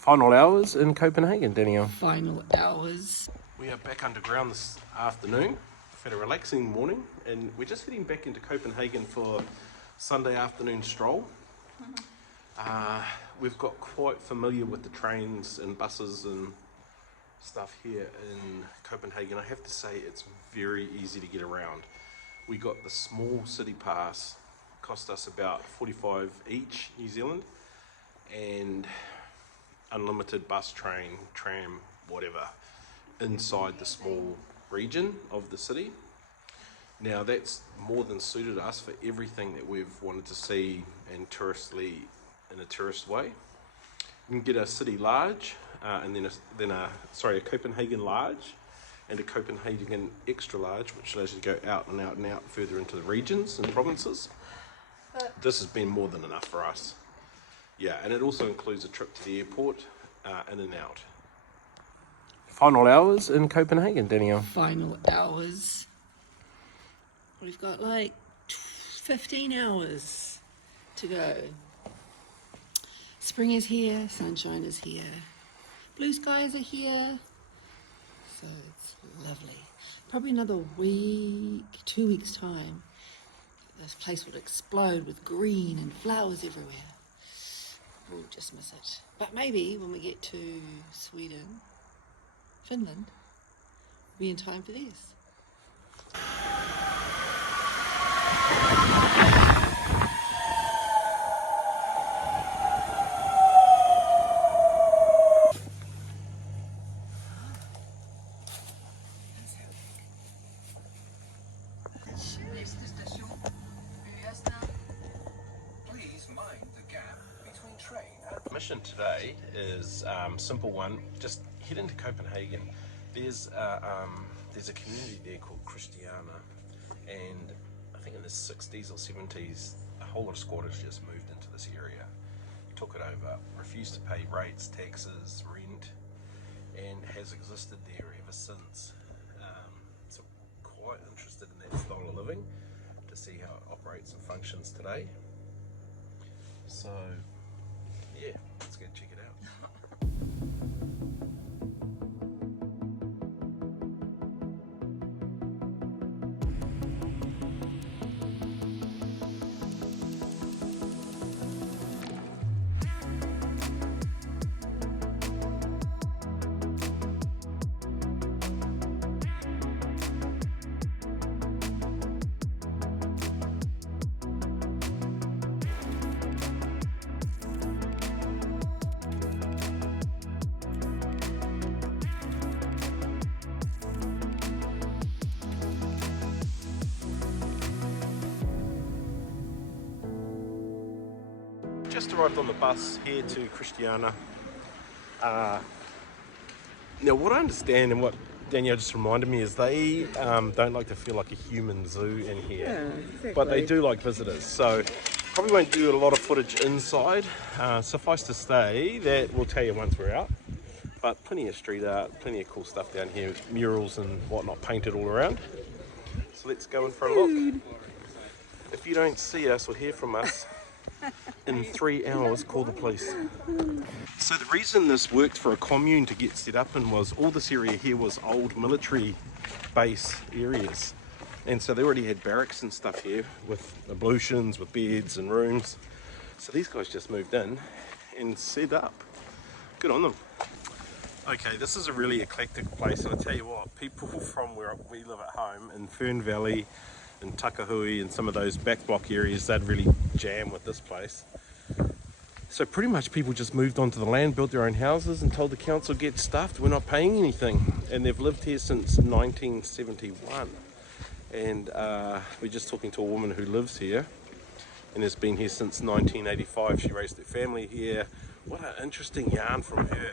Final hours in Copenhagen, Danielle. Final hours. We are back underground this afternoon. We've had a relaxing morning and we're just heading back into Copenhagen for Sunday afternoon stroll. We've got quite familiar with the trains and buses and stuff here in Copenhagen. I have to say it's very easy to get around. We got the small city pass, cost us about 45 each New Zealand, and unlimited bus, train, tram, whatever, inside the small region of the city. Now that's more than suited us for everything that we've wanted to see and touristly in a tourist way. You can get a city large and then a Copenhagen large and a Copenhagen extra large, which allows you to go out and out and out further into the regions and provinces. This has been more than enough for us. Yeah, and it also includes a trip to the airport, in and out. Final hours in Copenhagen, Danielle. Final hours. We've got like 15 hours to go. Spring is here, sunshine is here, blue skies are here, so it's lovely. Probably another week, 2 weeks time, this place will explode with green and flowers everywhere. We'll just miss it. But maybe when we get to Sweden, Finland, we'll be in time for this. Mission today is simple one. Just head into Copenhagen. There's a community there called Christiania, and I think in the 60s or 70s a whole lot of squatters just moved into this area, took it over, refused to pay rates, taxes, rent, and has existed there ever since. So quite interested in that style of living to see how it operates and functions today. So yeah, let's go check it out. Just arrived on the bus here to Christiania. Now what I understand and what Danielle just reminded me is they don't like to feel like a human zoo in here. Yeah, exactly. But they do like visitors, so probably won't do a lot of footage inside. Suffice to say that we'll tell you once we're out, but plenty of street art, plenty of cool stuff down here, murals and whatnot painted all around. So let's go in for a look. If you don't see us or hear from us in 3 hours, call the police. So the reason this worked for a commune to get set up in was all this area here was old military base areas, and so they already had barracks and stuff here with ablutions, with beds and rooms. So these guys just moved in and set up. Good on them. Okay, this is a really eclectic place, and I tell you what, people from where we live at home in Fern Valley and Takahui and some of those back block areas, they'd really jam with this place. So pretty much people just moved onto the land, built their own houses and told the council, get stuffed, we're not paying anything. And they've lived here since 1971. And we're just talking to a woman who lives here and has been here since 1985. She raised her family here. What an interesting yarn from her.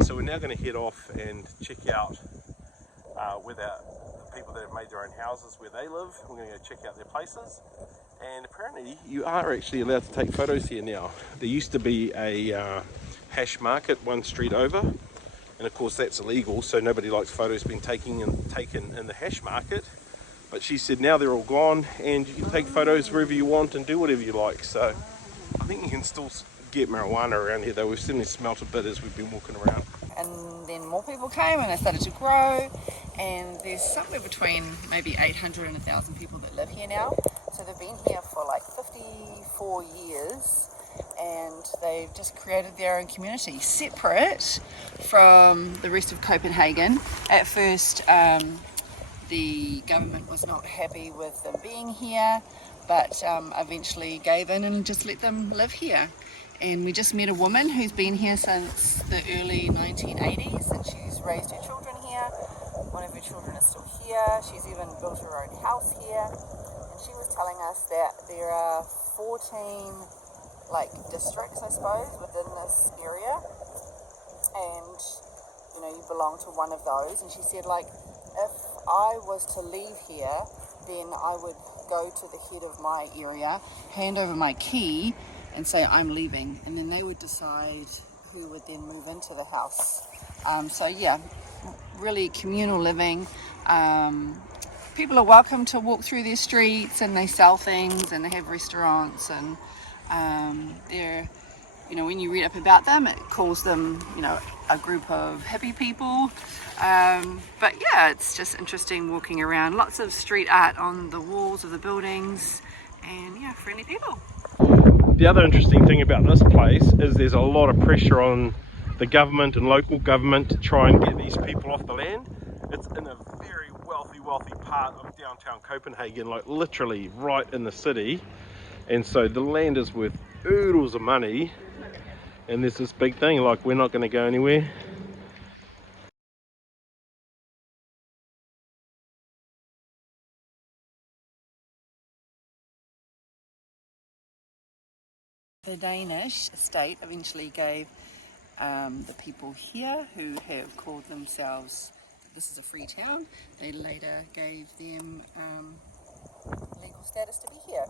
So we're now going to head off and check out where the people that have made their own houses, where they live. We're going to go check out their places, and apparently you are actually allowed to take photos here now. There used to be a hash market 1 street over, and of course that's illegal, so nobody likes photos being taken in the hash market. But she said now they're all gone and you can take photos wherever you want and do whatever you like. So I think you can still get marijuana around here though. We've certainly smelt a bit as we've been walking around. And then more people came and it started to grow, and there's somewhere between maybe 800 and 1,000 people that live here now. So they've been here for like 54 years, and they've just created their own community separate from the rest of Copenhagen. At first the government was not happy with them being here, but eventually gave in and just let them live here. And we just met a woman who's been here since the early 1980s, and she's raised her children here. One of her children is still here. She's even built her own house here. And she was telling us that there are 14 districts, I suppose, within this area. And, you belong to one of those. And she said, if I was to leave here, then I would go to the head of my area, hand over my key, and say I'm leaving, and then they would decide who would then move into the house. So yeah, really communal living. People are welcome to walk through their streets, and they sell things, and they have restaurants, and they're, when you read up about them, it calls them, a group of hippie people. But yeah, it's just interesting walking around. Lots of street art on the walls of the buildings, and yeah, friendly people. The other interesting thing about this place is there's a lot of pressure on the government and local government to try and get these people off the land. It's in a very wealthy part of downtown Copenhagen, literally right in the city, and so the land is worth oodles of money, and there's this big thing we're not going to go anywhere. The Danish state eventually gave the people here who have called themselves, this is a free town, they later gave them legal status to be here.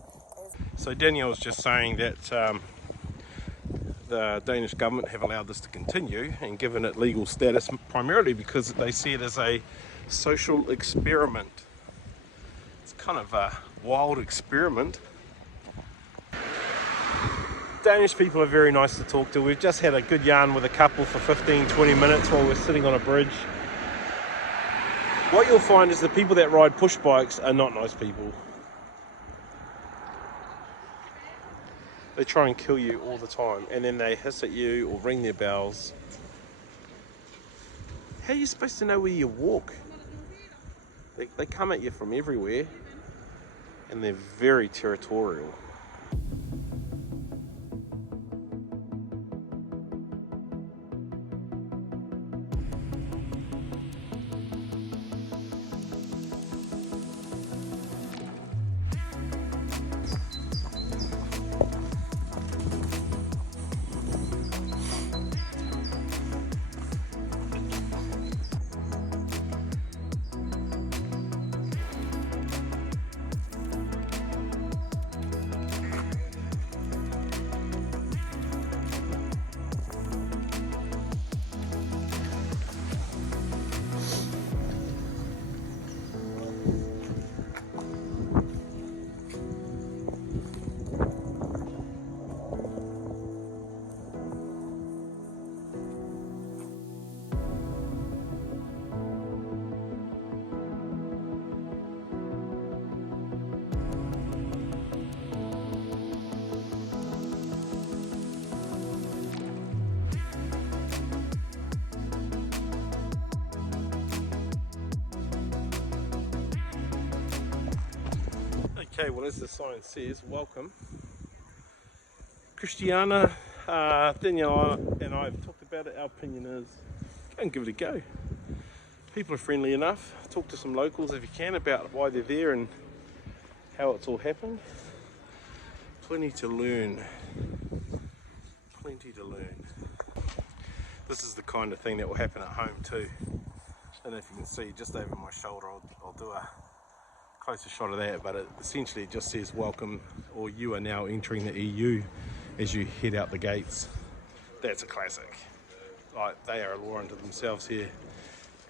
So Danielle was just saying that the Danish government have allowed this to continue and given it legal status primarily because they see it as a social experiment. It's kind of a wild experiment. Danish people are very nice to talk to. We've just had a good yarn with a couple for 15-20 minutes while we're sitting on a bridge. What you'll find is the people that ride push bikes are not nice people. They try and kill you all the time, and then they hiss at you or ring their bells. How are you supposed to know where you walk? They come at you from everywhere, and they're very territorial. Okay, well, as the sign says, welcome. Christiania, Danielle and I have talked about it. Our opinion is go and give it a go. People are friendly enough. Talk to some locals if you can about why they're there and how it's all happened. Plenty to learn. Plenty to learn. This is the kind of thing that will happen at home too. I don't know if you can see just over my shoulder. I'll do a closer shot of that, but it essentially just says welcome, or you are now entering the EU as you head out the gates. That's a classic. They are a law unto themselves here,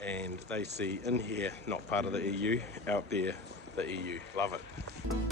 and they see in here not part of the EU, out there the EU. Love it.